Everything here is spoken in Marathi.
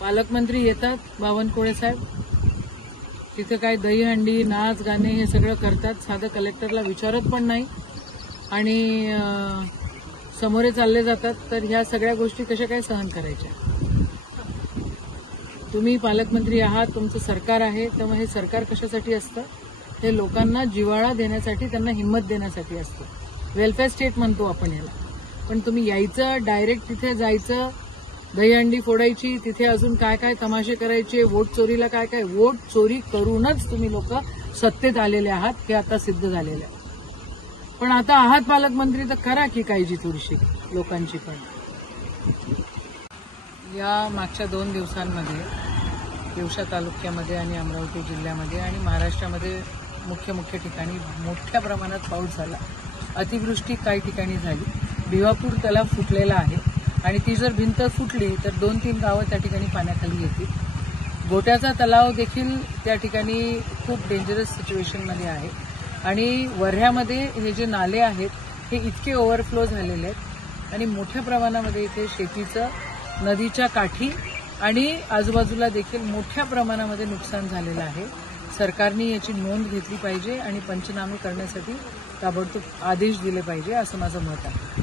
पालकमंत्री येतात बावनकुळे साहेब, तिथे काय दहीहंडी नाच गाणे हे सगळं करतात, साधं कलेक्टरला विचारत पण नाही आणि समोरे चालले जातात. तर ह्या सगळ्या गोष्टी कशा काय सहन करायच्या? तुम्ही पालकमंत्री आहात, तुमचं सरकार आहे, तेव्हा हे सरकार कशासाठी असतं? हे लोकांना जिव्हाळा देण्यासाठी, त्यांना हिंमत देण्यासाठी असतं. वेलफेअर स्टेट म्हणतो आपण याला. पण तुम्ही यायचं, डायरेक्ट तिथे जायचं, दहीहंडी फोडायची, तिथे अजून काय काय तमाशे करायचे, वोट चोरीला काय काय, वोट चोरी करूनच तुम्ही लोक सत्तेत आलेले आहात, हे आता सिद्ध झालेलं आहे. पण आता आहात पालकमंत्री तर करा की काळजी थोडीशी लोकांची पण. या मागच्या 2 दिवसांमध्ये दिवसा तालुक्यामध्ये आणि अमरावती जिल्ह्यामध्ये आणि महाराष्ट्रामध्ये मुख्य ठिकाणी मोठ्या प्रमाणात पाऊस झाला. अतिवृष्टी काही ठिकाणी झाली. भिवापूर तलाव फुटलेला आहे आणि ती जर भिंत फुटली तर 2-3 गावं त्या ठिकाणी पाण्याखाली येतील. गोट्याचा तलाव देखील त्या ठिकाणी खूप डेंजरस सिच्युएशनमध्ये आहे आणि वर्ह्यामध्ये हे जे नाले आहेत हे इतके ओव्हरफ्लो झालेले आहेत आणि मोठ्या प्रमाणामध्ये इथे शेतीचं नदीच्या काठी आणि आजूबाजूला देखील मोठ्या प्रमाणामध्ये नुकसान झालेलं आहे. सरकारने याची नोंद घेतली पाहिजे आणि पंचनामे करण्यासाठी ताबडतोब आदेश दिले पाहिजे, असं माझं मत आहे.